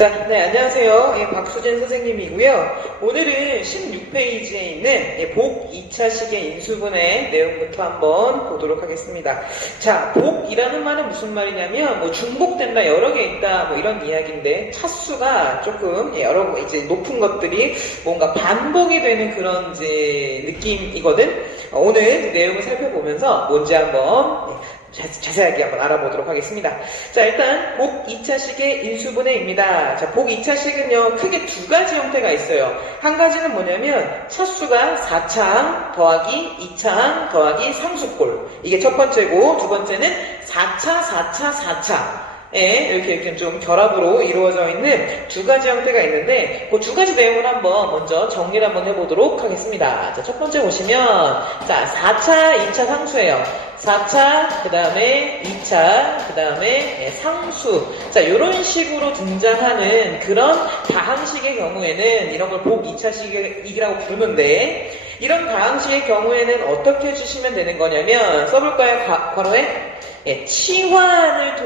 자, 네, 안녕하세요. 예, 박수진 선생님이고요. 오늘은 16페이지에 있는 복 2차식의 인수분해 내용부터 한번 보도록 하겠습니다. 자, 복이라는 말은 무슨 말이냐면, 뭐 중복된다, 여러 개 있다, 뭐 이런 이야기인데, 차수가 조금 여러 이제 높은 것들이 뭔가 반복이 되는 그런 이제 느낌이거든. 오늘 내용을 살펴보면서 뭔지 한번 자세하게 한번 알아보도록 하겠습니다. 자, 일단 복 2차식의 인수분해입니다. 자, 복 2차식은요 크게 두 가지 형태가 있어요. 한 가지는 뭐냐면 차수가 4차항 더하기 2차항 더하기 상수꼴, 이게 첫 번째고, 두 번째는 4차 4차 4차 이렇게 좀 결합으로 이루어져 있는 두 가지 형태가 있는데, 그 두 가지 내용을 한번 먼저 정리를 한번 해보도록 하겠습니다. 자, 첫 번째 보시면, 자, 4차 2차 상수예요. 4차, 그 다음에 2차, 그 다음에 상수. 자, 요런 식으로 등장하는 그런 다항식의 경우에는 이런 걸 복 2차식이라고 부르는데, 이런 다항식의 경우에는 어떻게 해주시면 되는 거냐면, 써볼까요? 괄호에? 치환을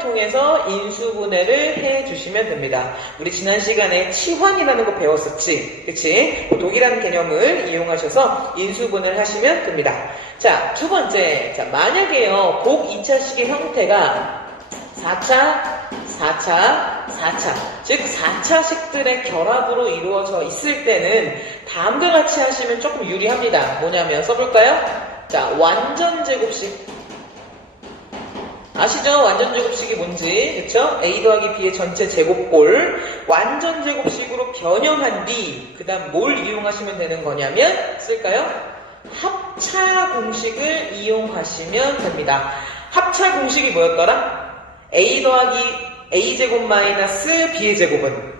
통해서 인수분해를 해주시면 됩니다. 우리 지난 시간에 치환이라는 거 배웠었지? 그치? 독이라는 개념을 이용하셔서 인수분해를 하시면 됩니다. 자, 두 번째. 자, 만약에요, 복 2차식의 형태가 4차, 4차, 4차, 즉 4차식들의 결합으로 이루어져 있을 때는 다음과 같이 하시면 조금 유리합니다. 뭐냐면 써볼까요? 자, 완전제곱식. 아시죠? 완전제곱식이 뭔지, 그쵸? A 더하기 B의 전체 제곱꼴, 완전제곱식으로 변형한 뒤, 그 다음 뭘 이용하시면 되는 거냐면, 쓸까요? 합차 공식을 이용하시면 됩니다. 합차 공식이 뭐였더라? A 더하기 A제곱 마이너스 B의 제곱은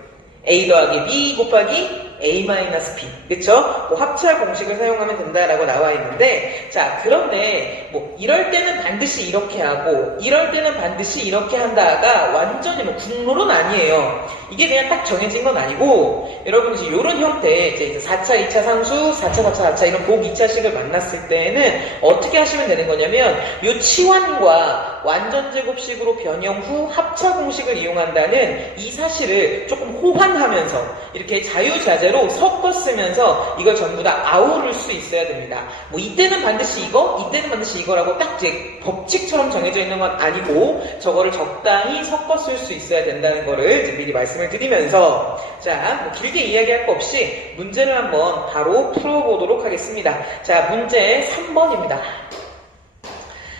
A 더하기 B 곱하기 A 마이너스 B. 그쵸? 뭐 합차 공식을 사용하면 된다라고 나와 있는데, 자, 그런데 뭐 이럴 때는 반드시 이렇게 하고 이럴 때는 반드시 이렇게 한다가 완전히 뭐 국룰은 아니에요. 이게 그냥 딱 정해진 건 아니고, 여러분 이제 이런 형태, 이제 4차 2차 상수, 4차 4차 4차 이런 복 2차식을 만났을 때는 어떻게 하시면 되는 거냐면, 요 치환과 완전제곱식으로 변형 후 합차 공식을 이용한다는 이 사실을 조금 호환하면서 이렇게 자유자재로 섞어 쓰면서 이걸 전부 다 아우를 수 있어야 됩니다. 뭐 이때는 반드시 이거, 이때는 반드시 이거라고 딱 이제 법칙처럼 정해져 있는 건 아니고, 저거를 적당히 섞어 쓸 수 있어야 된다는 거를 이제 미리 말씀을 드리면서, 자, 뭐 길게 이야기할 거 없이 문제를 한번 바로 풀어보도록 하겠습니다. 자, 문제 3번입니다.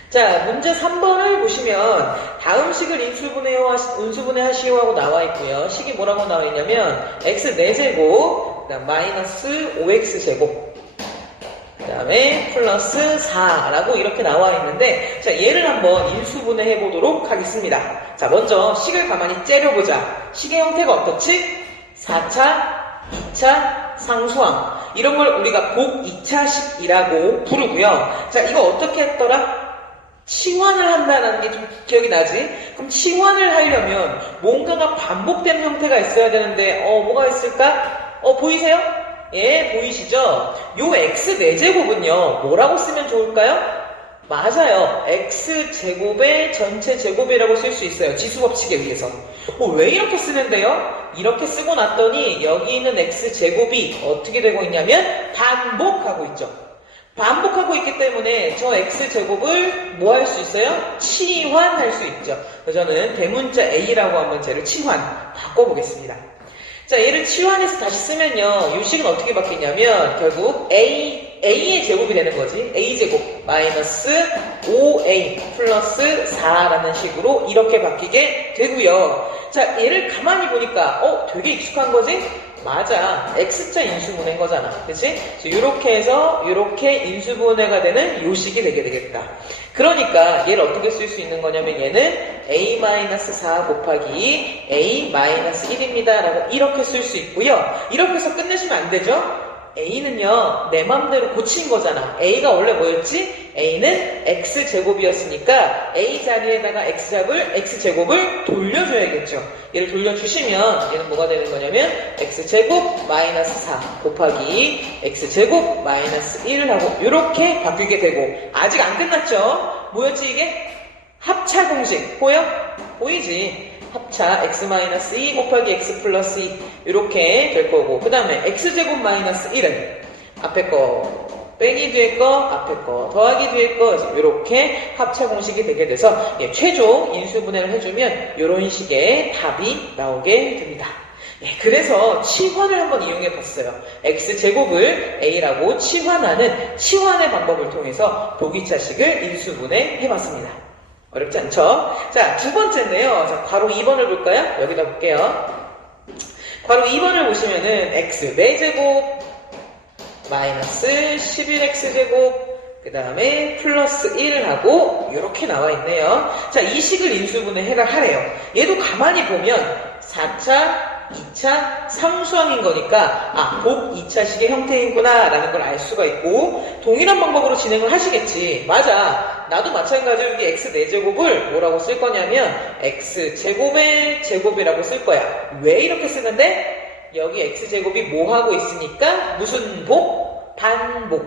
자, 문제 3번을 보시면 다음 식을 인수분해 하시오 하고 나와 있고요. 식이 뭐라고 나와 있냐면 x 4제곱, 그다음 마이너스 5x제곱, 그 다음에 플러스 4라고 이렇게 나와 있는데, 자, 얘를 한번 인수분해 해보도록 하겠습니다. 자, 먼저 식을 가만히 째려보자. 식의 형태가 어떻지? 4차, 2차, 상수항. 이런 걸 우리가 복 2차식이라고 부르고요. 자, 이거 어떻게 했더라? 치환을 한다는 게 좀 기억이 나지? 그럼 치환을 하려면 뭔가가 반복되는 형태가 있어야 되는데, 뭐가 있을까? 보이세요? 예, 보이시죠? 요 x 4제곱은요, 뭐라고 쓰면 좋을까요? 맞아요. x제곱의 전체 제곱이라고 쓸 수 있어요. 지수법칙에 의해서. 왜 이렇게 쓰는데요? 이렇게 쓰고 났더니 여기 있는 x제곱이 어떻게 되고 있냐면 반복하고 있죠. 반복하고 있기 때문에 저 x제곱을 뭐 할 수 있어요? 치환할 수 있죠. 그래서 저는 대문자 a라고 한번 쟤를 치환 바꿔보겠습니다. 자, 얘를 치환해서 다시 쓰면요, 이 식은 어떻게 바뀌냐면 결국 a의 제곱이 되는 거지. a제곱 마이너스 5a 플러스 4라는 식으로 이렇게 바뀌게 되고요. 자, 얘를 가만히 보니까 되게 익숙한 거지? 맞아. X자 인수분해인 거잖아. 그치? 이렇게 해서 이렇게 인수분해가 되는 요 식이 되게 되겠다. 그러니까 얘를 어떻게 쓸 수 있는 거냐면 얘는 A-4 곱하기 A-1입니다. 라고 이렇게 쓸 수 있고요. 이렇게 해서 끝내시면 안 되죠? A는요, 내 맘대로 고친 거잖아. A가 원래 뭐였지? A는 X제곱이었으니까 A 자리에다가 X제곱을 돌려줘야겠죠. 얘를 돌려주시면 얘는 뭐가 되는 거냐면 X제곱 마이너스 4 곱하기 X제곱 마이너스 1을 하고 이렇게 바뀌게 되고, 아직 안 끝났죠? 뭐였지 이게? 합차 공식. 보여? 보이지? 합차 x-2 곱하기 x 플러스 2 이렇게 될 거고 그 다음에 x제곱 마이너스 1은 앞에 거 빼기 뒤에 거 앞에 거 더하기 뒤에 거 이렇게 합차 공식이 되게 돼서 최종 인수분해를 해주면 이런 식의 답이 나오게 됩니다. 그래서 치환을 한번 이용해 봤어요. x제곱을 a라고 치환하는 치환의 방법을 통해서 보기차식을 인수분해 해봤습니다. 어렵지 않죠? 자, 두 번째인데요. 자, 괄호 2번을 볼까요? 여기다 볼게요. 괄호 2번을 보시면은 x 4제곱 마이너스 11x제곱 그 다음에 플러스 1을 하고 이렇게 나와 있네요. 자, 이 식을 인수분해 해라래요. 얘도 가만히 보면 4차 2차 상수항인 거니까 복 2차식의 형태이구나 라는 걸 알 수가 있고 동일한 방법으로 진행을 하시겠지. 맞아. 나도 마찬가지로 여기 x 4제곱을 뭐라고 쓸 거냐면 x제곱의 제곱이라고 쓸 거야. 왜 이렇게 쓰는데? 여기 x제곱이 뭐 하고 있으니까 무슨 복? 반복.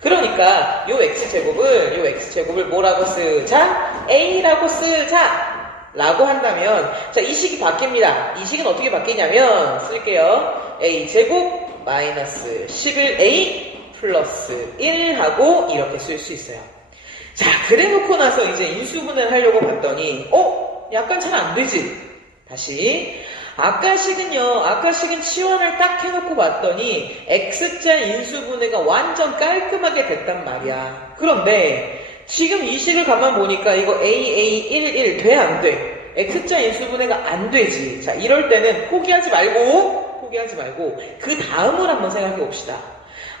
그러니까 요 x제곱을 뭐라고 쓰자? a라고 쓰자. 라고 한다면 자, 이 식이 바뀝니다. 이 식은 어떻게 바뀌냐면 쓸게요. a제곱 마이너스 11a 플러스 1 하고 이렇게 쓸 수 있어요. 자, 그래 놓고 나서 이제 인수분해를 하려고 봤더니 약간 잘 안 되지. 다시 아까 식은 치환을 딱 해놓고 봤더니 x자 인수분해가 완전 깔끔하게 됐단 말이야. 그런데 지금 이 식을 가만 보니까 이거 AA11 돼 안 돼? x자 인수분해가 안 되지. 자, 이럴 때는 포기하지 말고 그 다음을 한번 생각해 봅시다.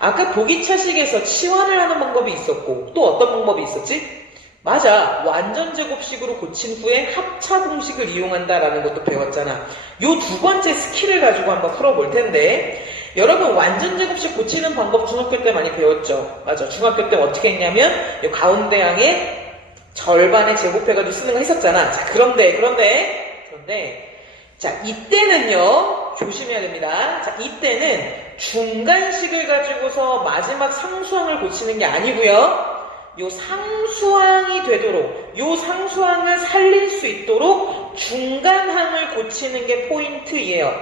아까 보기차식에서 치환을 하는 방법이 있었고 또 어떤 방법이 있었지? 맞아. 완전제곱식으로 고친 후에 합차 공식을 이용한다라는 것도 배웠잖아. 요 두 번째 스킬을 가지고 한번 풀어볼 텐데 여러분 완전제곱식 고치는 방법 중학교 때 많이 배웠죠? 맞아. 중학교 때 어떻게 했냐면 요 가운데 항에 절반에 제곱해가지고 쓰는 거 했었잖아. 자, 그런데 자, 이때는요 조심해야 됩니다. 자, 이때는 중간식을 가지고서 마지막 상수항을 고치는 게 아니고요. 요 상수항이 되도록 요 상수항을 살릴 수 있도록 중간항을 고치는 게 포인트예요.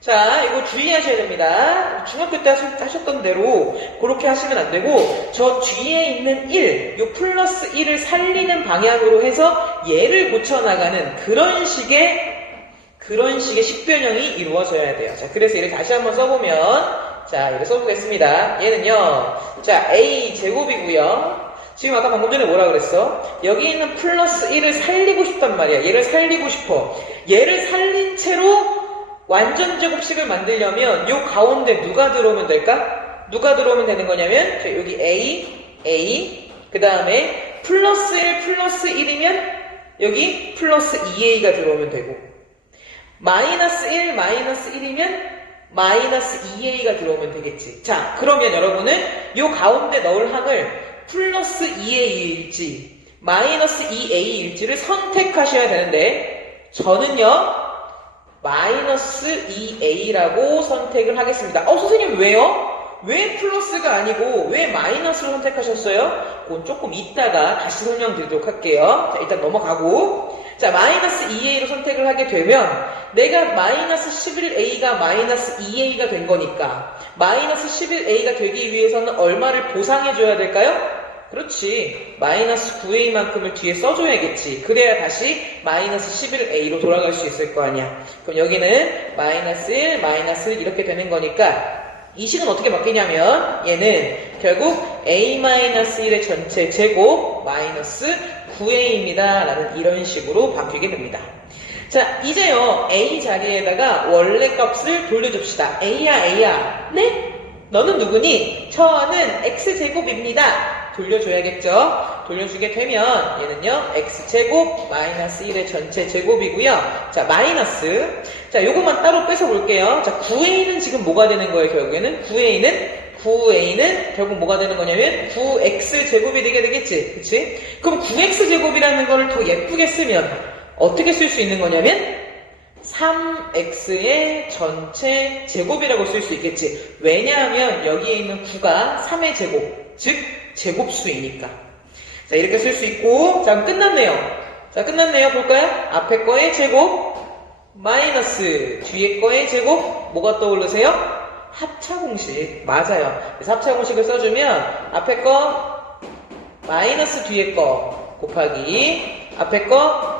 자, 이거 주의하셔야 됩니다. 중학교 때 하셨던 대로 그렇게 하시면 안 되고 저 뒤에 있는 1, 요 플러스 1을 살리는 방향으로 해서 얘를 고쳐나가는 그런 식의 식변형이 이루어져야 돼요. 자, 그래서 얘를 다시 한번 써보면 자, 이렇게 써보겠습니다. 얘는요, 자, a제곱이고요. 지금 아까 방금 전에 뭐라 그랬어? 여기 있는 플러스 1을 살리고 싶단 말이야. 얘를 살리고 싶어. 얘를 살린 채로 완전제곱식을 만들려면 요 가운데 누가 들어오면 될까? 누가 들어오면 되는 거냐면 여기 A 그 다음에 플러스 1 플러스 1이면 여기 플러스 2a가 들어오면 되고 마이너스 1 마이너스 1이면 마이너스 2a가 들어오면 되겠지. 자, 그러면 여러분은 요 가운데 넣을 항을 플러스 2a일지 마이너스 2a일지를 선택하셔야 되는데 저는요 마이너스 2a라고 선택을 하겠습니다. 선생님 왜요? 왜 플러스가 아니고 왜 마이너스를 선택하셨어요? 그건 조금 이따가 다시 설명드리도록 할게요. 자, 일단 넘어가고 자, 마이너스 2a로 선택을 하게 되면 내가 마이너스 11a가 마이너스 2a가 된 거니까 마이너스 11a가 되기 위해서는 얼마를 보상해줘야 될까요? 그렇지. 마이너스 9a만큼을 뒤에 써줘야겠지. 그래야 다시 마이너스 11a로 돌아갈 수 있을 거 아니야. 그럼 여기는 마이너스 1, 마이너스 1 이렇게 되는 거니까 이 식은 어떻게 바뀌냐면 얘는 결국 a-1의 전체 제곱 마이너스 9a입니다. 라는 이런 식으로 바뀌게 됩니다. 자, 이제요 a 자리에다가 원래 값을 돌려줍시다. a야. 네? 너는 누구니? 저는 x제곱입니다. 돌려줘야겠죠? 돌려주게 되면 얘는요 x제곱 마이너스 1의 전체 제곱이고요. 자, 마이너스 자, 요것만 따로 뺏어 볼게요. 자, 9a는 지금 뭐가 되는 거예요? 결국에는 9a는 결국 뭐가 되는 거냐면 9x제곱이 되게 되겠지. 그치? 그럼 9x제곱이라는 거를 더 예쁘게 쓰면 어떻게 쓸 수 있는 거냐면 3x의 전체 제곱이라고 쓸 수 있겠지. 왜냐하면 여기에 있는 9가 3의 제곱, 즉 제곱수이니까. 자, 이렇게 쓸 수 있고 자, 그럼 끝났네요. 자, 끝났네요. 볼까요? 앞에 거의 제곱 마이너스 뒤에 거의 제곱 뭐가 떠오르세요? 합차 공식. 맞아요. 그래서 합차 공식을 써주면 앞에 거 마이너스 뒤에 거 곱하기 앞에 거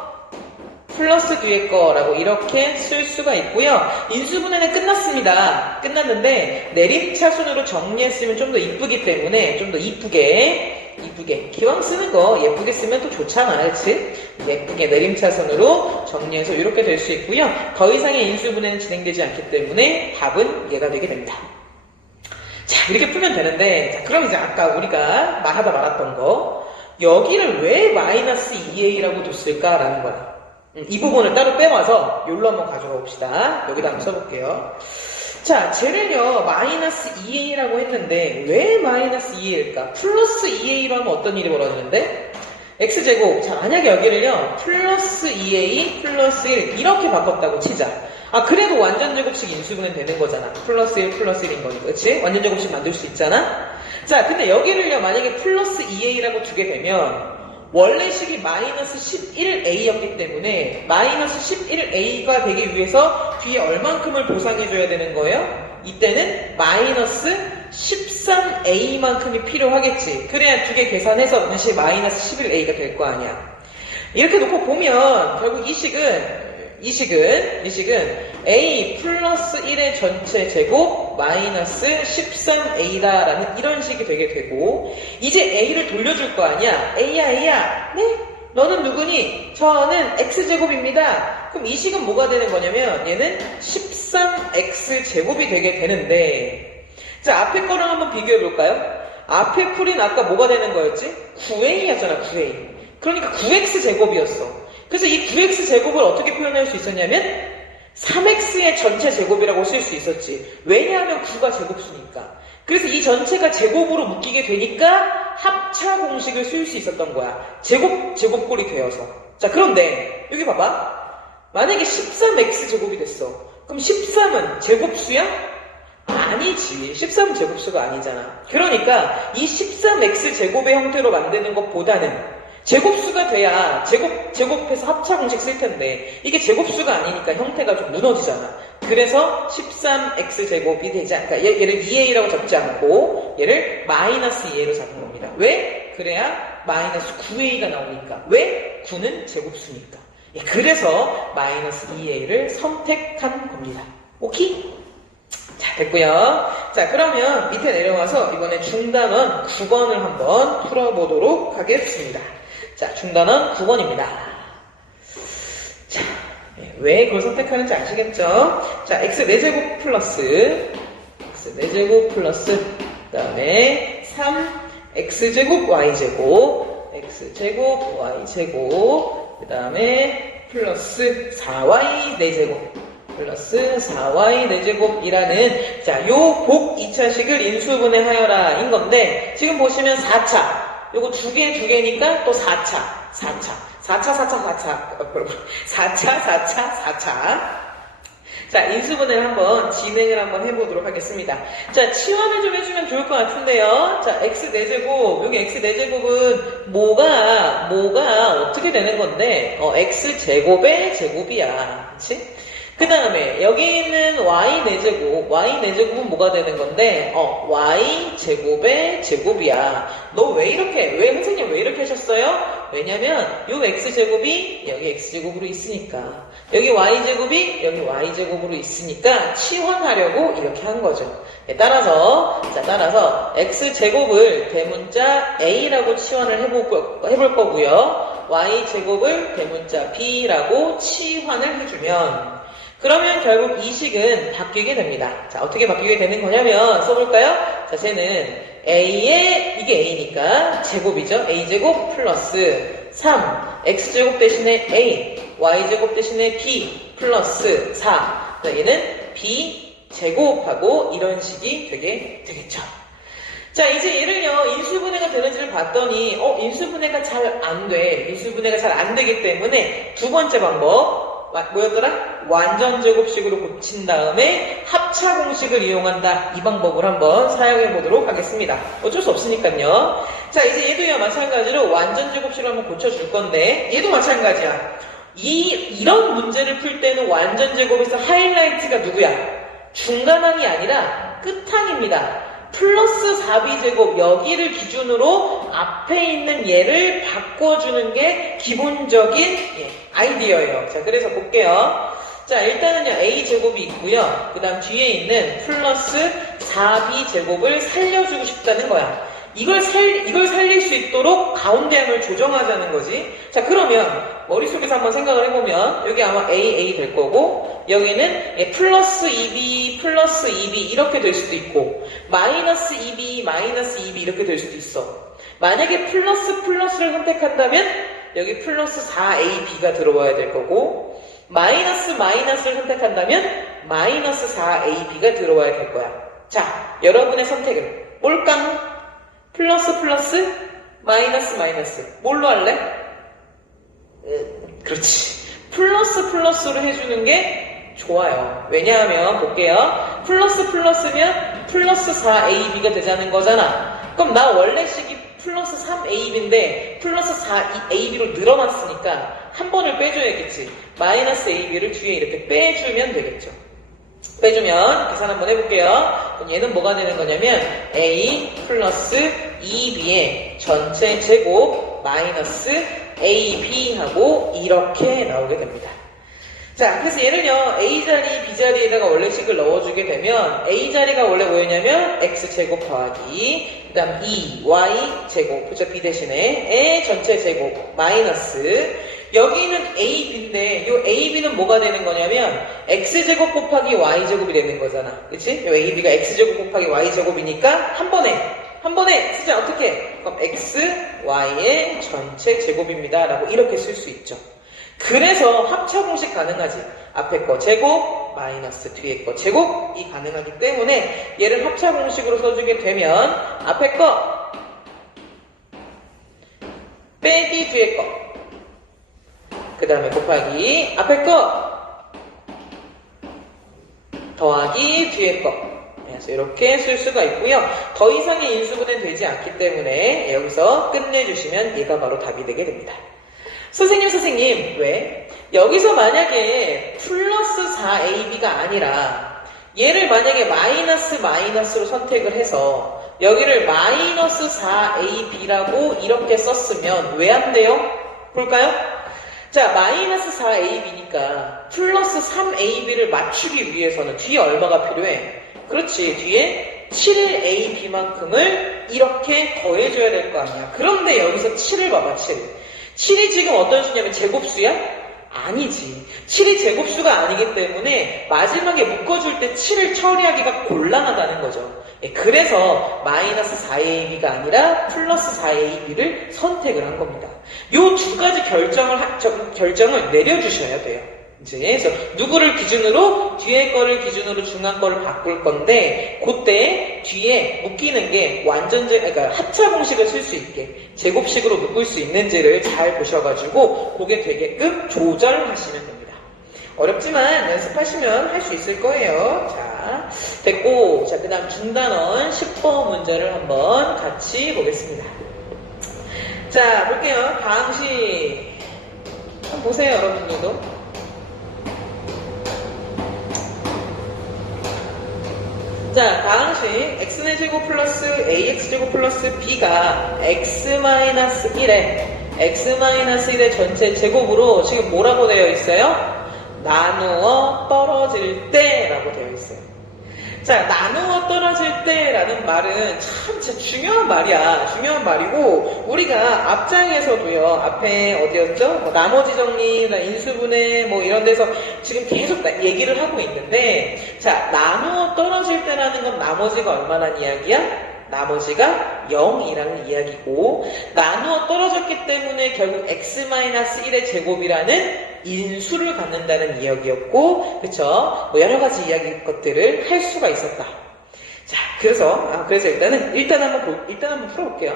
플러스 뒤에 거라고 이렇게 쓸 수가 있고요. 인수분해는 끝났습니다. 끝났는데 내림차순으로 정리했으면 좀 더 이쁘기 때문에 좀 더 이쁘게 기왕 쓰는 거 예쁘게 쓰면 또 좋잖아, 그치? 예쁘게 내림차순으로 정리해서 이렇게 될 수 있고요. 더 이상의 인수분해는 진행되지 않기 때문에 답은 얘가 되게 됩니다. 자, 이렇게 풀면 되는데, 자, 그럼 이제 아까 우리가 말하다 말았던 거, 여기를 왜 마이너스 2a라고 뒀을까라는 거야. 이 부분을 따로 빼와서 여기로 한번 가져가 봅시다. 여기다 한번 써볼게요. 자, 쟤를요 마이너스 2a라고 했는데 왜 마이너스 2a일까? 플러스 2a로 하면 어떤 일이 벌어지는데? x제곱. 자, 만약에 여기를요 플러스 2a 플러스 1 이렇게 바꿨다고 치자. 아, 그래도 완전제곱식 인수분해 되는 거잖아. 플러스 1 플러스 1인 거니까, 그치? 완전제곱식 만들 수 있잖아. 자, 근데 여기를요 만약에 플러스 2a라고 두게 되면 원래 식이 마이너스 11a였기 때문에 마이너스 11a가 되기 위해서 뒤에 얼만큼을 보상해줘야 되는 거예요? 이때는 마이너스 13a만큼이 필요하겠지. 그래야 두 개 계산해서 다시 마이너스 11a가 될 거 아니야. 이렇게 놓고 보면 결국 이 식은 a 플러스 1의 전체 제곱 마이너스 13a다라는 이런 식이 되게 되고 이제 a를 돌려줄 거 아니야. a야 네? 너는 누구니? 저는 x제곱입니다. 그럼 이 식은 뭐가 되는 거냐면 얘는 13x제곱이 되게 되는데 자, 앞에 거랑 한번 비교해 볼까요? 앞에 풀인 아까 뭐가 되는 거였지? 9a였잖아. 9a. 그러니까 9x제곱이었어. 그래서 이 9x제곱을 어떻게 표현할 수 있었냐면 3x의 전체 제곱이라고 쓸 수 있었지. 왜냐하면 9가 제곱수니까. 그래서 이 전체가 제곱으로 묶이게 되니까 합차 공식을 쓸 수 있었던 거야. 제곱꼴이 되어서. 자, 그런데 여기 봐봐. 만약에 13x제곱이 됐어. 그럼 13은 제곱수야? 아니지. 13은 제곱수가 아니잖아. 그러니까 이 13x제곱의 형태로 만드는 것보다는 제곱수가 돼야 제곱해서 합차 공식 쓸 텐데 이게 제곱수가 아니니까 형태가 좀 무너지잖아. 그래서 13x제곱이 되지 않을까. 얘를 2a라고 적지 않고 얘를 마이너스 2a로 잡은 겁니다. 왜? 그래야 마이너스 9a가 나오니까. 왜? 9는 제곱수니까. 그래서 마이너스 2a를 선택한 겁니다. 오케이? 자, 됐고요. 자, 그러면 밑에 내려와서 이번에 중단원 9번을 한번 풀어보도록 하겠습니다. 자, 중단원 9번입니다. 자, 왜 그걸 선택하는지 아시겠죠? 자, x 4제곱 플러스 그 다음에 3x제곱 y제곱 x제곱 y제곱 그 다음에 플러스 4y 4제곱 플러스 4y 4제곱이라는 자, 요 곱 2차식을 인수분해하여라 인 건데 지금 보시면 4차 요거 두 개니까 또 4차. 4차. 자, 인수분해를 한번 진행을 한번 해보도록 하겠습니다. 자, 치환을 좀 해주면 좋을 것 같은데요. 자, x 4제곱, 여기 x 4제곱은 뭐가 어떻게 되는 건데, x제곱의 제곱이야. 그치? 그 다음에 여기 있는 y 4제곱은 뭐가 되는 건데 y제곱의 제곱이야. 너 왜 선생님 왜 이렇게 하셨어요? 왜냐면 요 x제곱이 여기 x제곱으로 있으니까 여기 y제곱이 여기 y제곱으로 있으니까 치환하려고 이렇게 한 거죠. 따라서 x제곱을 대문자 a라고 치환을 해볼 거고요. y제곱을 대문자 b라고 치환을 해주면 그러면 결국 이 식은 바뀌게 됩니다. 자, 어떻게 바뀌게 되는 거냐면 써볼까요? 자, 쟤는 이게 a니까 제곱이죠. a제곱 플러스 3 x제곱 대신에 a y제곱 대신에 b 플러스 4 자, 얘는 b 제곱하고 이런 식이 되겠죠. 자, 이제 얘를요 인수분해가 되는지를 봤더니 인수분해가 잘 안 돼. 인수분해가 잘 안 되기 때문에 두 번째 방법 뭐였더라? 완전 제곱식으로 고친 다음에 합차 공식을 이용한다. 이 방법을 한번 사용해 보도록 하겠습니다. 어쩔 수 없으니까요. 자, 이제 얘도요, 마찬가지로 완전 제곱식으로 한번 고쳐줄 건데, 얘도 마찬가지야. 이런 문제를 풀 때는 완전 제곱에서 하이라이트가 누구야? 중간항이 아니라 끝항입니다. 플러스 4b제곱 여기를 기준으로 앞에 있는 얘를 바꿔주는 게 기본적인 아이디어예요. 자, 그래서 볼게요. 자, 일단은요, a제곱이 있고요. 그 다음 뒤에 있는 플러스 4b제곱을 살려주고 싶다는 거야. 이걸 살릴 수 있도록 가운데 항을 조정하자는 거지. 자, 그러면 머릿속에서 한번 생각을 해보면 여기 아마 a 될 거고 여기는 플러스 2b 플러스 2b 이렇게 될 수도 있고 마이너스 2b 마이너스 2b 이렇게 될 수도 있어. 만약에 플러스를 선택한다면 여기 플러스 4ab가 들어와야 될 거고 마이너스를 선택한다면 마이너스 4ab가 들어와야 될 거야. 자, 여러분의 선택은 뭘까? 플러스 마이너스 뭘로 할래? 그렇지. 플러스로 해주는 게 좋아요. 왜냐하면 볼게요. 플러스면 플러스 4ab가 되자는 거잖아. 그럼 나 원래 식이 플러스 3ab인데 플러스 4ab로 늘어났으니까 한 번을 빼줘야겠지. 마이너스 ab를 뒤에 이렇게 빼주면 되겠죠. 빼주면 계산 한번 해볼게요. 그럼 얘는 뭐가 되는 거냐면 a 플러스 2b의 전체 제곱 마이너스 ab하고 이렇게 나오게 됩니다. 자, 그래서 얘는요 a자리 b자리에다가 원래 식을 넣어주게 되면 a자리가 원래 뭐였냐면 x제곱 더하기 그 다음 2y제곱 그쵸 b 대신에 의 전체 제곱 마이너스 여기는 AB인데 이 AB는 뭐가 되는 거냐면 X제곱 곱하기 Y제곱이 되는 거잖아. 그치? 이 AB가 X제곱 곱하기 Y제곱이니까 한 번에 쓰자. 어떻게? 그럼 X, Y의 전체 제곱입니다. 라고 이렇게 쓸 수 있죠. 그래서 합차 공식 가능하지. 앞에 거 제곱, 마이너스 뒤에 거 제곱이 가능하기 때문에 얘를 합차 공식으로 써주게 되면 앞에 거 빼기 뒤에 거 그 다음에 곱하기 앞에 거 더하기 뒤에 거 그래서 이렇게 쓸 수가 있고요. 더 이상의 인수분해는 되지 않기 때문에 여기서 끝내주시면 얘가 바로 답이 되게 됩니다. 선생님 왜? 여기서 만약에 플러스 4ab가 아니라 얘를 만약에 마이너스로 선택을 해서 여기를 마이너스 4ab라고 이렇게 썼으면 왜 안 돼요? 볼까요? 자, 마이너스 4ab니까 플러스 3ab를 맞추기 위해서는 뒤에 얼마가 필요해? 그렇지, 뒤에 7ab만큼을 이렇게 더해줘야 될 거 아니야. 그런데 여기서 7을 봐봐, 7이 지금 어떤 수냐면 제곱수야? 아니지. 7이 제곱수가 아니기 때문에 마지막에 묶어줄 때 7을 처리하기가 곤란하다는 거죠. 그래서 마이너스 4ab가 아니라 플러스 4ab를 선택을 한 겁니다. 요 두 가지 결정을 내려주셔야 돼요. 이제 그래서 누구를 기준으로 뒤에 거를 기준으로 중간 거를 바꿀 건데 그때 뒤에 묶이는 게 그러니까 합차 공식을 쓸 수 있게 제곱식으로 묶을 수 있는지를 잘 보셔가지고 그게 되게끔 조절하시면 됩니다. 어렵지만 연습하시면 할 수 있을 거예요. 자, 됐고, 자, 그 다음 중단원 10번 문제를 한번 같이 보겠습니다. 자, 볼게요. 다항식 한번 보세요, 여러분들도. 자, 다항식 x제곱 플러스 ax제곱 플러스 b가 x-1에 x-1의 전체 제곱으로 지금 뭐라고 되어 있어요? 나누어 떨어질 때 라고 되어 있어요. 자, 나누어 떨어질 때 라는 말은 참 진짜 중요한 말이야. 중요한 말이고 우리가 앞장에서도요. 앞에 어디였죠? 뭐 나머지 정리, 인수분해 뭐 이런 데서 지금 계속 얘기를 하고 있는데 자, 나누어 떨어질 때라는 건 나머지가 얼마란 이야기야? 나머지가 0이라는 이야기고 나누어 떨어졌기 때문에 결국 x-1의 제곱이라는 인수를 갖는다는 이야기였고 그쵸? 뭐 여러 가지 이야기 것들을 할 수가 있었다. 자, 그래서 일단 한번 풀어볼게요.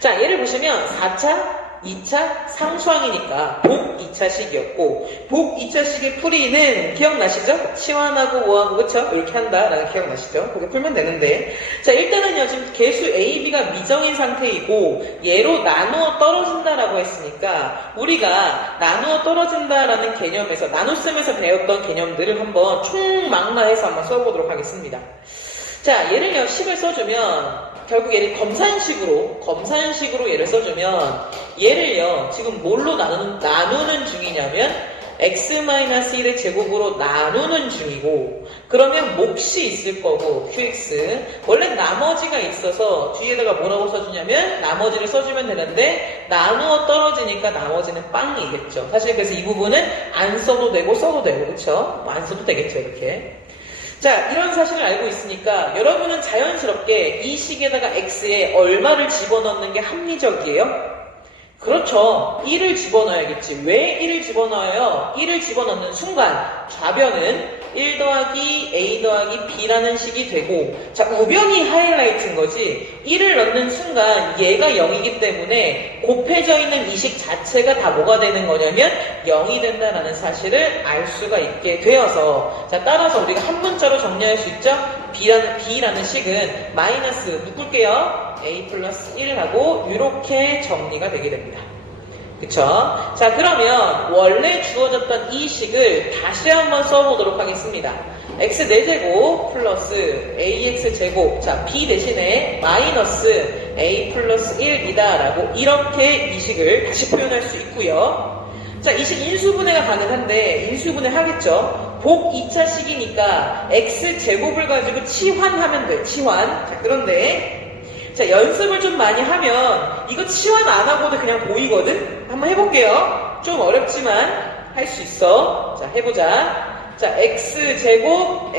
자, 얘를 보시면 4차 2차 상수항이니까 복 2차식이었고 복 2차식의 풀이는 기억나시죠? 치환하고 뭐하고 그쵸? 이렇게 한다라는 기억나시죠? 그렇게 풀면 되는데 자 일단은요 지금 개수 A, B가 미정인 상태이고 얘로 나누어 떨어진다라고 했으니까 우리가 나누어 떨어진다라는 개념에서 나눗셈에서 배웠던 개념들을 한번 총망라해서 한번 써보도록 하겠습니다. 자 얘를요 식을 써주면 결국 얘를 검산식으로 얘를 써주면 얘를요 지금 뭘로 나누는 중이냐면 x-1의 제곱으로 나누는 중이고 그러면 몫이 있을 거고 qx 원래 나머지가 있어서 뒤에다가 뭐라고 써주냐면 나머지를 써주면 되는데 나누어 떨어지니까 나머지는 빵이겠죠. 사실 그래서 이 부분은 안 써도 되고 써도 되고 그쵸? 안 써도 되겠죠 이렇게. 자, 이런 사실을 알고 있으니까 여러분은 자연스럽게 이 식에다가 x에 얼마를 집어넣는 게 합리적이에요? 그렇죠. 1을 집어넣어야겠지. 왜 1을 집어넣어요? 1을 집어넣는 순간 좌변은 1 더하기 a 더하기 b라는 식이 되고 자 우변이 하이라이트인 거지 1을 넣는 순간 얘가 0이기 때문에 곱해져 있는 이 식 자체가 다 뭐가 되는 거냐면 0이 된다는 사실을 알 수가 있게 되어서 자 따라서 우리가 한 문자로 정리할 수 있죠? b라는 식은 마이너스 묶을게요. a 플러스 1을 하고 이렇게 정리가 되게 됩니다. 그쵸? 자 그러면 원래 주어졌던 이 식을 다시 한번 써보도록 하겠습니다. x 4제곱 플러스 ax제곱 자 b 대신에 마이너스 a 플러스 1이다 라고 이렇게 이 식을 다시 표현할 수 있고요. 자 이 식 인수분해가 가능한데 인수분해 하겠죠. 복 2차식이니까 x제곱을 가지고 치환하면 돼. 치환. 자 그런데 자 연습을 좀 많이 하면 이거 치환 안 하고도 그냥 보이거든? 한번 해볼게요. 좀 어렵지만 할 수 있어. 자 해보자. 자 x제곱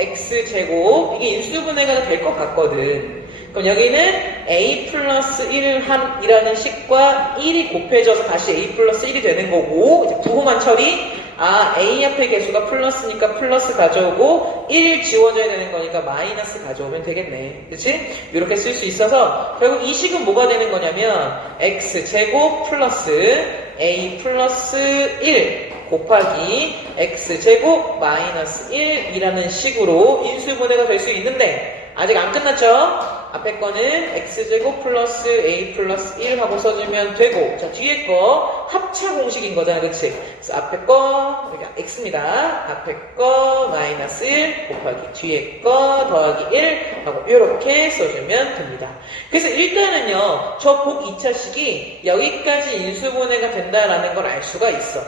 이게 인수분해가 될 것 같거든. 그럼 여기는 a 플러스 1이라는 식과 1이 곱해져서 다시 a 플러스 1이 되는 거고 이제 부호만 처리. 아 a 앞에 개수가 플러스니까 플러스 가져오고 1 지워져야 되는 거니까 마이너스 가져오면 되겠네. 그치? 이렇게 쓸 수 있어서 결국 이 식은 뭐가 되는 거냐면 x제곱 플러스 a 플러스 1 곱하기 x제곱 마이너스 1이라는 식으로 인수분해가 될 수 있는데 아직 안 끝났죠? 앞에 거는 x제곱 플러스 a 플러스 1 하고 써주면 되고 자 뒤에 거 합차 공식인 거잖아 그치? 그래서 앞에 거 여기 x입니다. 앞에 거 마이너스 1 곱하기 뒤에 거 더하기 1 하고 이렇게 써주면 됩니다. 그래서 일단은요 저 복 2차식이 여기까지 인수분해가 된다라는 걸 알 수가 있어.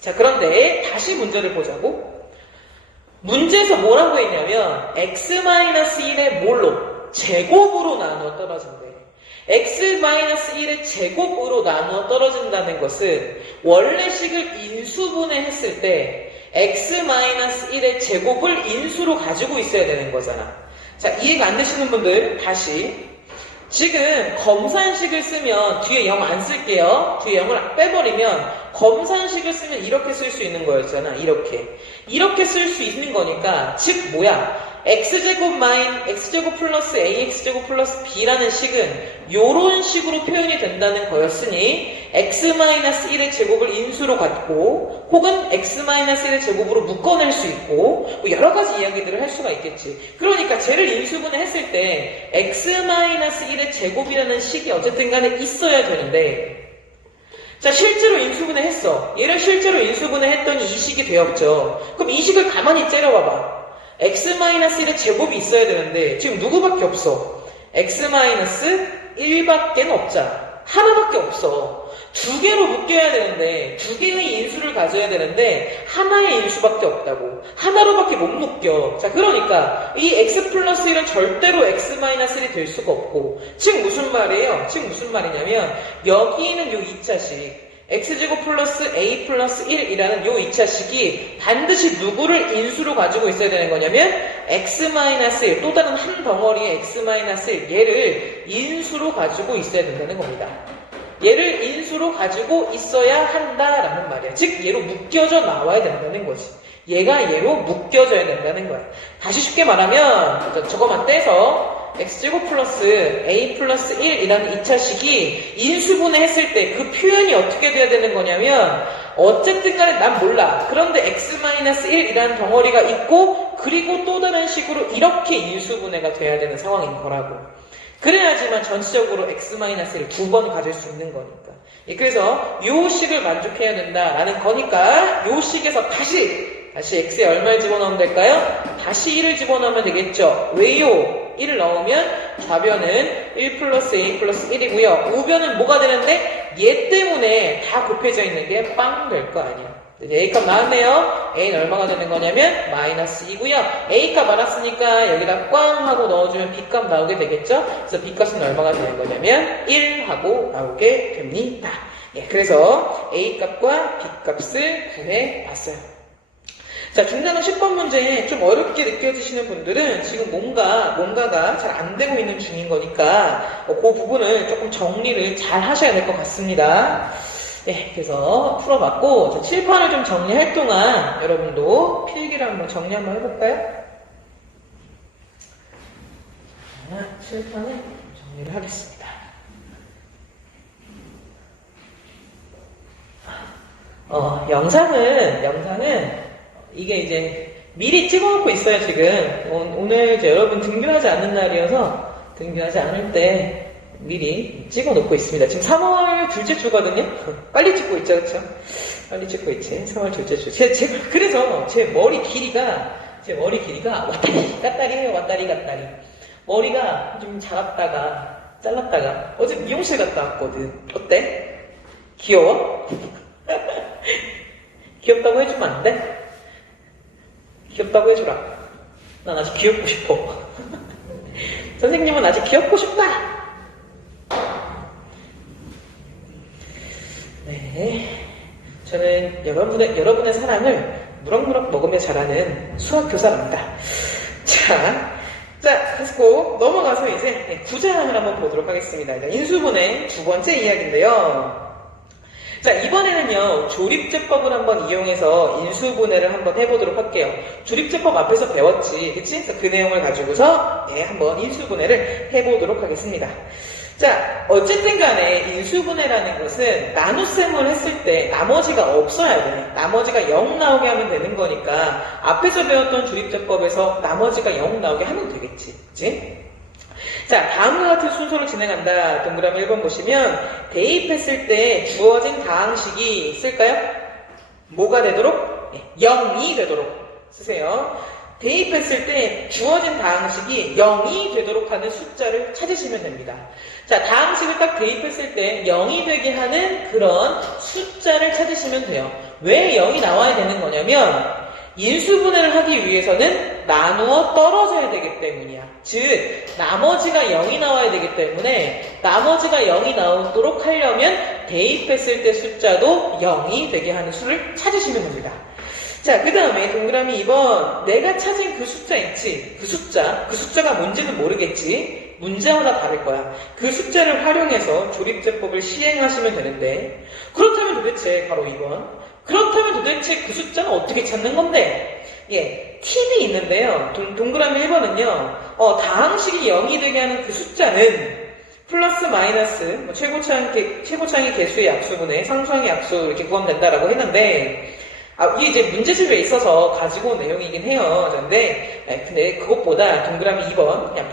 자 그런데 다시 문제를 보자고. 문제에서 뭐라고 했냐면 x-1의 뭘로? 제곱으로 나누어 떨어진대. x-1의 제곱으로 나누어 떨어진다는 것은 원래 식을 인수분해했을 때 x-1의 제곱을 인수로 가지고 있어야 되는 거잖아. 자 이해가 안 되시는 분들 다시 지금 검산식을 쓰면 뒤에 0 안 쓸게요. 뒤에 0을 빼버리면 검산식을 쓰면 이렇게 쓸 수 있는 거였잖아. 이렇게 쓸 수 있는 거니까 즉 뭐야 x제곱 플러스 ax제곱 플러스 b라는 식은 요런 식으로 표현이 된다는 거였으니 x-1의 제곱을 인수로 갖고 혹은 x-1의 제곱으로 묶어낼 수 있고 뭐 여러 가지 이야기들을 할 수가 있겠지. 그러니까 쟤를 인수분해 했을 때 x-1의 제곱이라는 식이 어쨌든 간에 있어야 되는데 자 실제로 인수분해 했어. 얘를 실제로 인수분해 했더니 이 식이 되었죠. 그럼 이 식을 가만히 째려봐봐. x-1의 제곱이 있어야 되는데 지금 누구밖에 없어? x-1밖에 없잖아. 하나밖에 없어. 두 개로 묶여야 되는데 두 개의 인수를 가져야 되는데 하나의 인수밖에 없다고. 하나로밖에 못 묶여. 자 그러니까 이 x 플러스 1은 절대로 x-1이 될 수가 없고 즉 무슨 말이에요? 즉 무슨 말이냐면 여기 있는 요 2차식 x제곱 플러스 a 플러스 1이라는 요 2차식이 반드시 누구를 인수로 가지고 있어야 되는 거냐면 x-1 또 다른 한 덩어리의 x-1 얘를 인수로 가지고 있어야 된다는 겁니다. 얘를 인수로 가지고 있어야 한다라는 말이야. 즉 얘로 묶여져 나와야 된다는 거지. 얘가 얘로 묶여져야 된다는 거야. 다시 쉽게 말하면 저거만 떼서 x제곱 플러스 a 플러스 1이라는 2차식이 인수분해 했을 때 그 표현이 어떻게 돼야 되는 거냐면 어쨌든 간에 난 몰라. 그런데 x-1이라는 덩어리가 있고 그리고 또 다른 식으로 이렇게 인수분해가 돼야 되는 상황인 거라고. 그래야지만 전체적으로 x-1을 두 번 가질 수 있는 거니까. 그래서 요 식을 만족해야 된다라는 거니까 요 식에서 다시 x에 얼마를 집어넣으면 될까요? 다시 1을 집어넣으면 되겠죠. 왜요? 1을 넣으면 좌변은 1 플러스 a 플러스 1이고요. 우변은 뭐가 되는데 얘 때문에 다 곱해져 있는 게 빵 될 거 아니야. 이제 a값 나왔네요. a는 얼마가 되는 거냐면 마이너스 2고요. a값 알았으니까 여기다 꽝 하고 넣어주면 b값 나오게 되겠죠. 그래서 b값은 얼마가 되는 거냐면 1 하고 나오게 됩니다. 그래서 a값과 b값을 구해봤어요. 자, 중간고 10번 문제 좀 어렵게 느껴지시는 분들은 지금 뭔가가 잘 안 되고 있는 중인 거니까 그 부분을 조금 정리를 잘 하셔야 될 것 같습니다. 그래서 풀어봤고 자, 칠판을 좀 정리할 동안 여러분도 필기를 한번 정리 한번 해볼까요? 자, 칠판을 정리를 하겠습니다. 영상은 이게 이제 미리 찍어놓고 있어요, 지금. 오늘 이제 여러분 등교하지 않는 날이어서 등교하지 않을 때 미리 찍어놓고 있습니다. 지금 3월 둘째 주거든요? 빨리 찍고 있죠, 그쵸? 빨리 찍고 있지. 3월 둘째 주. 그래서 제 머리 길이가 왔다리 갔다리해요, 왔다리 갔다리. 머리가 좀 자랐다가, 잘랐다가. 어제 미용실 갔다 왔거든. 어때? 귀여워? 귀엽다고 해주면 안 돼? 귀엽다고 해주라. 난 아직 귀엽고 싶어. 선생님은 아직 귀엽고 싶다. 네, 저는 여러분의 사랑을 무럭무럭 먹으며 자라는 수학교사랍니다. 자, 그래서 넘어가서 이제 구자항을 한번 보도록 하겠습니다. 인수분해 두 번째 이야기인데요. 자, 이번에는요, 조립제법을 한번 이용해서 인수분해를 한번 해보도록 할게요. 조립제법 앞에서 배웠지, 그치? 그래서 그 내용을 가지고서, 한번 인수분해를 해보도록 하겠습니다. 자, 어쨌든 간에 인수분해라는 것은 나눗셈을 했을 때 나머지가 없어야 돼. 나머지가 0 나오게 하면 되는 거니까, 앞에서 배웠던 조립제법에서 나머지가 0 나오게 하면 되겠지, 그치? 자, 다음과 같은 순서로 진행한다. 동그라미 1번 보시면 대입했을 때 주어진 다항식이 쓸까요? 뭐가 되도록? 0이 되도록 쓰세요. 대입했을 때 주어진 다항식이 0이 되도록 하는 숫자를 찾으시면 됩니다. 자, 다항식을 딱 대입했을 때 0이 되게 하는 그런 숫자를 찾으시면 돼요. 왜 0이 나와야 되는 거냐면 인수분해를 하기 위해서는 나누어 떨어져야 되기 때문이야. 즉, 나머지가 0이 나와야 되기 때문에 나머지가 0이 나오도록 하려면 대입했을 때 숫자도 0이 되게 하는 수를 찾으시면 됩니다. 자, 그 다음에 동그라미 2번 내가 찾은 그 숫자 있지? 그 숫자가 뭔지는 모르겠지? 문제마다 다를 거야. 그 숫자를 활용해서 조립제법을 시행하시면 되는데 그렇다면 도대체 바로 2번 그렇다면 도대체 그 숫자는 어떻게 찾는 건데? 팁이 있는데요. 동그라미 1번은요. 다항식이 0이 되게 하는 그 숫자는 플러스 마이너스 최고차항의 개수의 약수분의 상수항의 약수 이렇게 구하면 된다라고 했는데 이게 이제 문제집에 있어서 가지고 온 내용이긴 해요. 근데 그것보다 동그라미 2번 그냥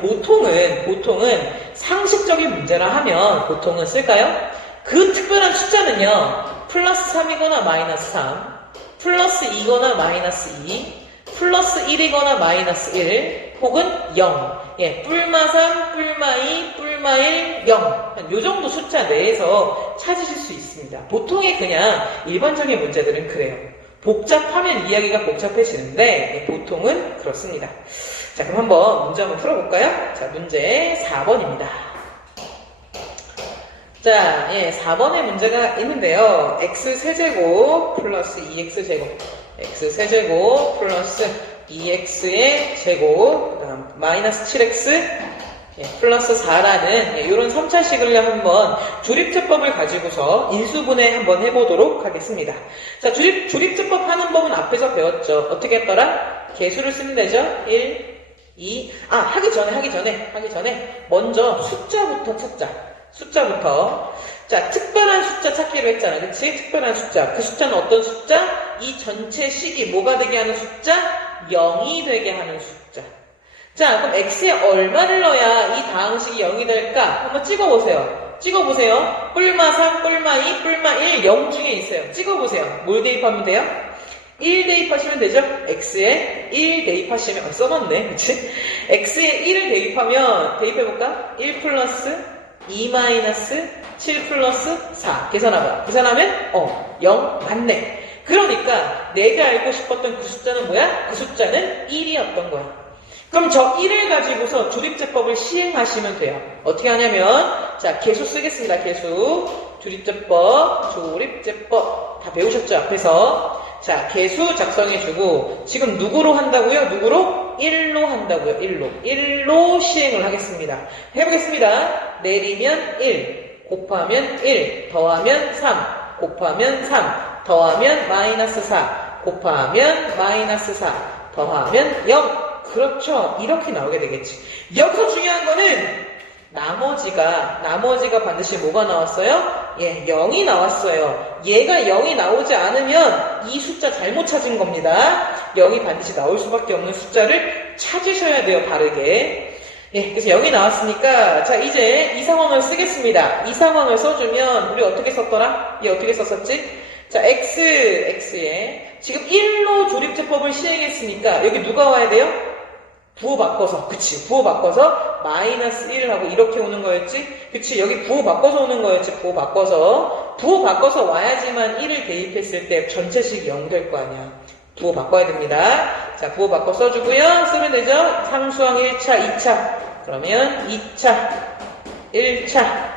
보통은 상식적인 문제라 하면 보통은 쓸까요? 그 특별한 숫자는요. 플러스 3이거나 마이너스 3, 플러스 2거나 마이너스 2, 플러스 1이거나 마이너스 1, 혹은 0. 뿔마 3, 뿔마 2, 뿔마 1, 0. 요 정도 숫자 내에서 찾으실 수 있습니다. 보통의 그냥 일반적인 문제들은 그래요. 복잡하면 이야기가 복잡해지는데 보통은 그렇습니다. 자, 그럼 한번 문제 한번 풀어볼까요? 자, 문제 4번입니다. 자, 4번의 문제가 있는데요. x세제곱 플러스 2x제곱 x세제곱 플러스 2x의 제곱 그다음 마이너스 7x 플러스 4라는 이런 3차식을 한번 조립제법을 가지고서 인수분해 한번 해보도록 하겠습니다. 자, 조립제법 하는 법은 앞에서 배웠죠. 어떻게 했더라? 개수를 쓰면 되죠? 1, 하기 전에 먼저 숫자부터 찾자. 숫자부터. 자, 특별한 숫자 찾기로 했잖아. 그치? 특별한 숫자. 그 숫자는 어떤 숫자? 이 전체 식이 뭐가 되게 하는 숫자? 0이 되게 하는 숫자. 자, 그럼 x에 얼마를 넣어야 이 다항식이 0이 될까? 한번 찍어보세요. 뿔마 3, 뿔마 2, 뿔마 1, 0 중에 있어요. 찍어보세요. 뭘 대입하면 돼요? 1 대입하시면 되죠? x에 1 대입하시면, 써놨네. 그치? x에 1을 대입해볼까? 1 플러스 2 마이너스 7 플러스 4. 계산하면, 0 맞네. 그러니까 내가 알고 싶었던 그 숫자는 뭐야? 그 숫자는 1이었던 거야. 그럼 저 1을 가지고서 조립제법을 시행하시면 돼요. 어떻게 하냐면, 자, 계수 쓰겠습니다. 계수. 조립제법. 다 배우셨죠? 앞에서. 자, 계수 작성해주고, 지금 누구로 한다고요? 누구로? 1로 한다고요. 1로 시행을 하겠습니다. 해보겠습니다. 내리면 1, 곱하면 1, 더하면 3, 곱하면 3, 더하면 마이너스 4, 곱하면 마이너스 4, 더하면 0. 그렇죠. 이렇게 나오게 되겠지. 여기서 중요한 거는 나머지가 반드시 뭐가 나왔어요? 0이 나왔어요. 얘가 0이 나오지 않으면 이 숫자 잘못 찾은 겁니다. 0이 반드시 나올 수밖에 없는 숫자를 찾으셔야 돼요. 바르게. 그래서 0이 나왔으니까 자, 이제 이 상황을 쓰겠습니다. 이 상황을 써주면 우리 어떻게 썼더라? 얘 어떻게 썼었지? 자, x에 지금 1로 조립제법을 시행했으니까 여기 누가 와야 돼요? 부호 바꿔서, 그치, 부호 바꿔서 마이너스 1을 하고 이렇게 오는 거였지? 그치, 여기 부호 바꿔서 오는 거였지. 부호 바꿔서 와야지만 1을 대입했을 때 전체식이 0 될 거 아니야. 부호 바꿔야 됩니다. 자, 부호 바꿔 써주고요. 쓰면 되죠? 상수항 1차, 2차. 그러면 2차, 1차.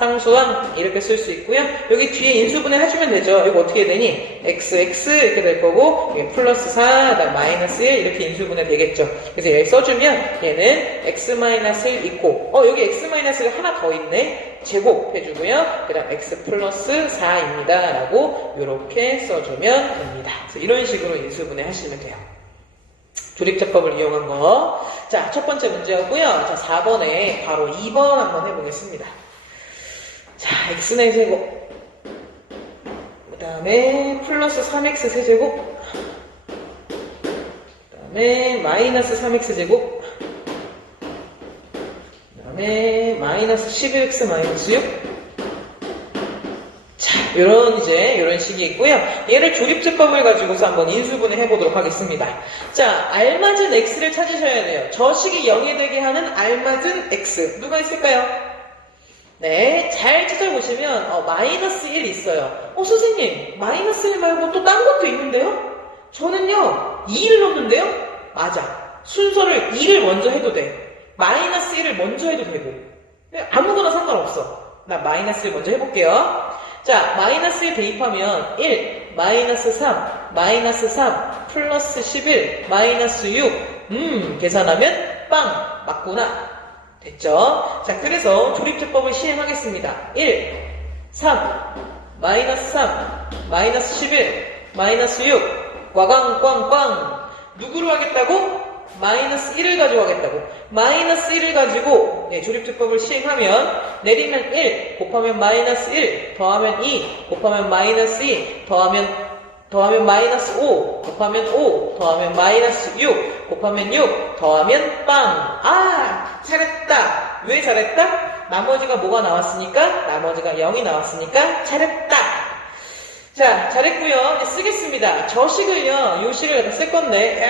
상수항 이렇게 쓸 수 있고요. 여기 뒤에 인수분해 해주면 되죠. 이거 어떻게 되니? x 이렇게 될 거고 플러스 4, 마이너스 1 이렇게 인수분해 되겠죠. 그래서 얘를 써주면 얘는 x-1 있고 여기 x-1가 하나 더 있네. 제곱 해주고요. 그 다음 x 플러스 4입니다. 라고 이렇게 써주면 됩니다. 그래서 이런 식으로 인수분해 하시면 돼요. 조립제법을 이용한 거. 자, 첫 번째 문제였고요. 자, 4번에 바로 2번 한번 해보겠습니다. 자, x의 제곱, 그 다음에 플러스 3x 세제곱, 그 다음에 마이너스 3x 제곱, 그 다음에 마이너스 11x 마이너스 6. 자, 이런 식이 있고요. 얘를 조립제법을 가지고서 한번 인수분해 해보도록 하겠습니다. 자, 알맞은 x를 찾으셔야 돼요. 저 식이 0이 되게 하는 알맞은 x. 누가 있을까요? 네, 잘 찾아보시면 마이너스 1 있어요. 선생님, 마이너스 1 말고 또 딴 것도 있는데요? 저는요, 2를 넣는데요? 맞아. 순서를 2를 먼저 해도 돼. 마이너스 1을 먼저 해도 되고. 아무거나 상관없어. 나 마이너스 1 먼저 해볼게요. 자, 마이너스 1 대입하면 1, 마이너스 3, 마이너스 3, 플러스 11, 마이너스 6. 계산하면 빵! 맞구나. 됐죠? 자, 그래서 조립제법을 시행하겠습니다. 1, 3, 마이너스 3, 마이너스 11, 마이너스 6, 꽝꽝꽝. 누구로 하겠다고? 마이너스 1을 가지고 하겠다고. 마이너스 1을 가지고 조립제법을 시행하면 내리면 1, 곱하면 마이너스 1, 더하면 2, 곱하면 마이너스 2, 더하면 마이너스 5, 곱하면 5, 더하면 마이너스 6, 곱하면 6, 더하면 빵. 잘했다. 왜 잘했다? 나머지가 뭐가 나왔으니까? 나머지가 0이 나왔으니까 잘했다. 자, 잘했고요. 이제 쓰겠습니다. 저 식을요, 요 식을 여기다 쓸 건데,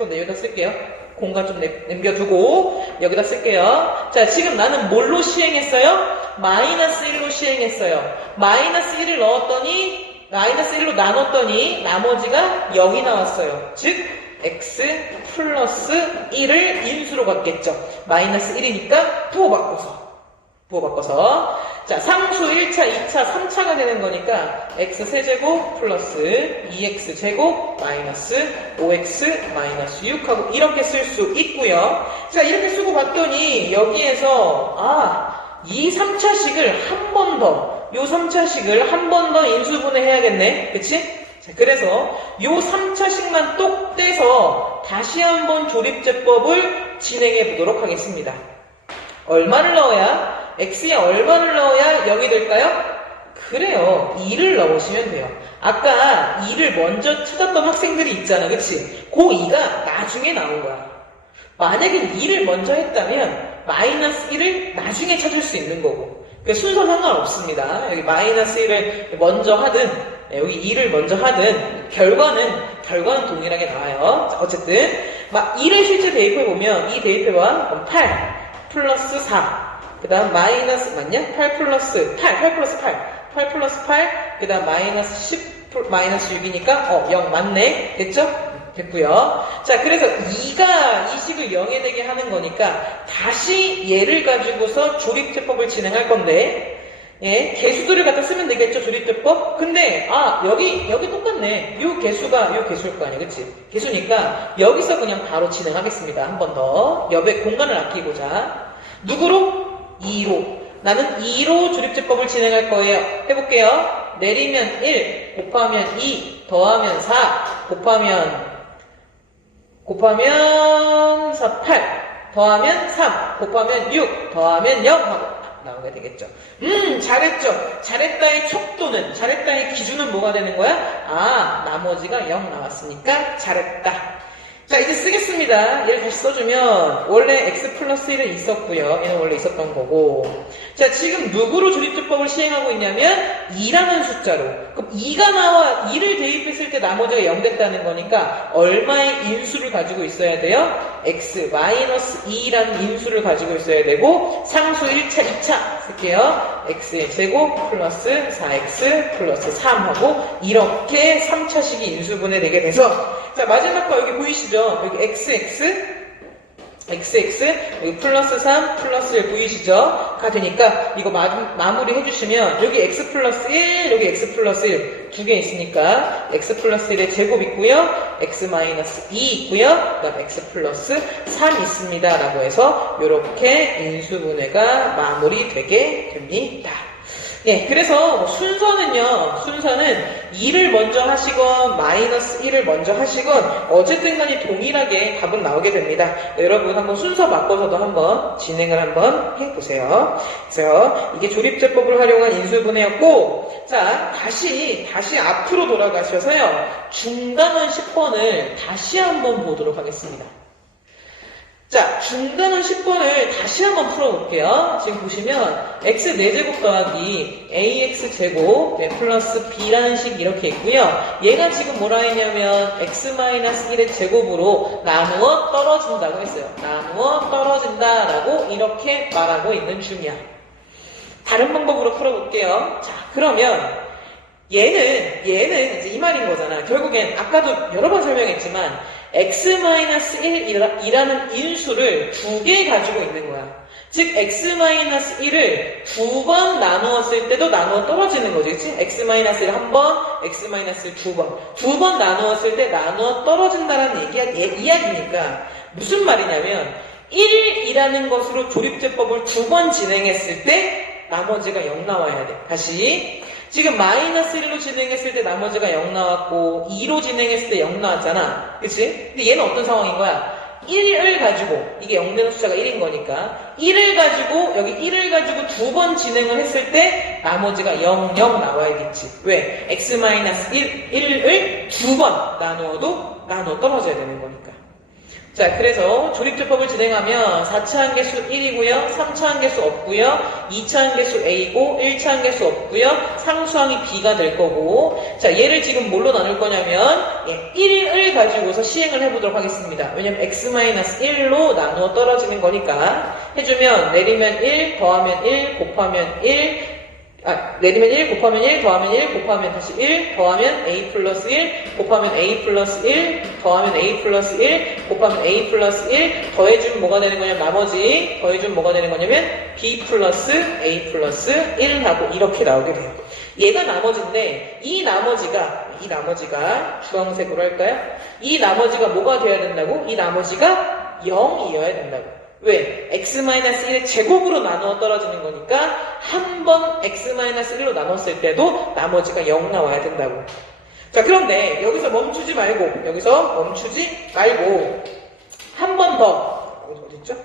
여기다 쓸게요. 공간 좀 남겨두고, 여기다 쓸게요. 자, 지금 나는 뭘로 시행했어요? 마이너스 1로 시행했어요. 마이너스 1을 넣었더니, 마이너스 1로 나눴더니 나머지가 0이 나왔어요. 즉 x 플러스 1을 인수로 갖겠죠. 마이너스 1이니까 부호 바꿔서 자, 상수 1차, 2차, 3차가 되는 거니까 x 세제곱 플러스 2x 제곱 마이너스 5x 마이너스 6하고 이렇게 쓸 수 있고요. 자, 이렇게 쓰고 봤더니 여기에서 이 3차식을 한 번 더, 요 3차식을 한 번 더 인수분해 해야겠네. 그치? 자, 그래서 요 3차식만 똑 떼서 다시 한번 조립제법을 진행해 보도록 하겠습니다. 얼마를 넣어야, x에 얼마를 넣어야 0이 될까요? 그래요. 2를 넣으시면 돼요. 아까 2를 먼저 찾았던 학생들이 있잖아. 그치? 그 2가 나중에 나온 거야. 만약에 2를 먼저 했다면 마이너스 1을 나중에 찾을 수 있는 거고. 그 순서 상관없습니다. 여기 마이너스 1을 먼저 하든 여기 2를 먼저 하든 결과는 동일하게 나와요. 자, 어쨌든 2를 실제 대입해보면 2 대입해봐. 8 플러스 4 그 다음 마이너스 맞냐? 8 플러스 8 플러스 8 그 다음 마이너스 10 마이너스 6이니까 0 맞네. 됐죠? 됐고요. 자, 그래서 2가 이 식을 0에 되게 하는 거니까 다시 얘를 가지고서 조립제법을 진행할 건데 예, 개수들을 갖다 쓰면 되겠죠, 조립제법? 근데 여기 똑같네. 요 개수가 요 개수일 거 아니야, 그치? 개수니까 여기서 그냥 바로 진행하겠습니다. 한 번 더. 옆에 공간을 아끼고자. 누구로? 2로. 나는 2로 조립제법을 진행할 거예요. 해볼게요. 내리면 1, 곱하면 2, 더하면 4, 곱하면 4, 8, 더하면 3, 곱하면 6, 더하면 0 하고 나오게 되겠죠. 잘했죠. 잘했다의 척도는, 잘했다의 기준은 뭐가 되는 거야? 나머지가 0 나왔으니까 잘했다. 자, 이제 쓰겠습니다. 얘를 다시 써주면 원래 x 플러스 1은 있었고요. 얘는 원래 있었던 거고. 자, 지금 누구로 조립제법을 시행하고 있냐면 2라는 숫자로. 그럼 2가 나와 2를 대입했을 때 나머지가 0 됐다는 거니까 얼마의 인수를 가지고 있어야 돼요? x 마이너스 2라는 인수를 가지고 있어야 되고 상수 1차, 2차 쓸게요. x의 제곱 플러스 4x 플러스 3하고 이렇게 3차식이 인수분해 되게 돼서 자, 마지막 거 여기 보이시죠? 여기 XX 여기 플러스 3 플러스 1 보이시죠? 가 되니까 이거 마무리 해주시면 여기 x 플러스 1 여기 x 플러스 1 두 개 있으니까 x 플러스 1의 제곱 있고요 x 마이너스 2 있고요 그 다음 x 플러스 3 있습니다 라고 해서 이렇게 인수분해가 마무리되게 됩니다. 네, 그래서 순서는 2를 먼저 하시건 마이너스 1을 먼저 하시건 어쨌든 간에 동일하게 답은 나오게 됩니다. 여러분 한번 순서 바꿔서도 한번 진행을 한번 해보세요. 그래서 이게 조립제법을 활용한 인수분해였고 자, 다시 앞으로 돌아가셔서요. 중간원 10번을 다시 한번 보도록 하겠습니다. 자, 중간원 10번을 다시 한번 풀어볼게요. 지금 보시면 x 4제곱 더하기 ax제곱 플러스 b라는 식 이렇게 있고요. 얘가 지금 뭐라 했냐면 x-1의 제곱으로 나누어 떨어진다고 했어요. 나누어 떨어진다라고 이렇게 말하고 있는 중이야. 다른 방법으로 풀어볼게요. 자, 그러면 얘는 이제 이 말인 거잖아. 결국엔 아까도 여러 번 설명했지만 x-1이라는 인수를 2개 가지고 있는 거야. 즉 x-1을 2번 나누었을 때도 나누어 떨어지는 거지. 그치? x-1 한 번, x-1 두 번. 2번 나누었을 때 나누어 떨어진다는 이야기니까 무슨 말이냐면 1이라는 것으로 조립제법을 2번 진행했을 때 나머지가 0 나와야 돼. 다시 지금 마이너스 1로 진행했을 때 나머지가 0 나왔고 2로 진행했을 때 0 나왔잖아. 그치? 근데 얘는 어떤 상황인 거야? 1을 가지고 이게 0 되는 숫자가 1인 거니까 1을 가지고 여기 1을 가지고 2번 진행을 했을 때 나머지가 0, 0 나와야겠지. 왜? x-1을 2번 나누어 떨어져야 되는 거니까. 자, 그래서 조립제법을 진행하면 4차 한계수 1이고요. 3차 한계수 없고요. 2차 한계수 A고 1차 한계수 없고요. 상수항이 B가 될 거고 자, 얘를 지금 뭘로 나눌 거냐면 1을 가지고서 시행을 해보도록 하겠습니다. 왜냐면 x-1로 나누어 떨어지는 거니까 해주면 내리면 1, 더하면 1, 곱하면 1 내리면 1, 곱하면 1, 더하면 1, 곱하면 다시 1, 더하면 a 플러스 1, 곱하면 a 플러스 1, 더하면 a 플러스 1, 곱하면 a 플러스 1, 더해주면 뭐가 되는 거냐면 나머지, 더해주면 뭐가 되는 거냐면 b 플러스 a 플러스 1 하고 이렇게 나오게 돼요. 얘가 나머지인데 이 나머지가 주황색으로 할까요? 이 나머지가 뭐가 되어야 된다고? 이 나머지가 0이어야 된다고. 왜? x-1의 제곱으로 나누어 떨어지는 거니까 한 번 x-1로 나눴을 때도 나머지가 0 나와야 된다고. 자, 그런데 여기서 멈추지 말고 한 번 더, 여기서 어딨죠?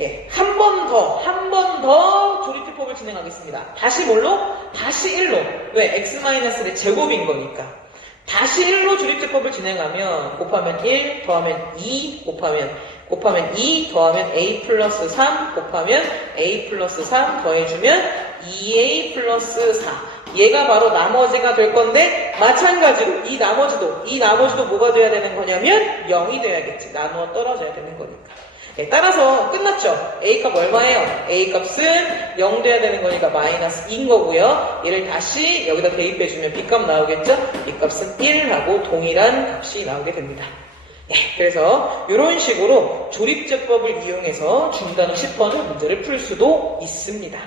예, 한 번 더 조립제법을 진행하겠습니다. 다시 뭘로? 다시 1로. 왜? x-의 제곱인 거니까. 다시 1로 조립제법을 진행하면 곱하면 1, 더하면 2, 곱하면 2, 더하면 a 플러스 3, 곱하면 a 플러스 3, 더해주면 2a 플러스 4. 얘가 바로 나머지가 될 건데, 마찬가지로 이 나머지도 뭐가 돼야 되는 거냐면 0이 돼야겠지. 나누어 떨어져야 되는 거니까. 네, 따라서 끝났죠. A값 얼마예요? A값은 0 돼야 되는 거니까 마이너스 2인 거고요. 얘를 다시 여기다 대입해주면 B값 나오겠죠? B값은 1하고 동일한 값이 나오게 됩니다. 네, 그래서 이런 식으로 조립제법을 이용해서 중단어 10번의 문제를 풀 수도 있습니다.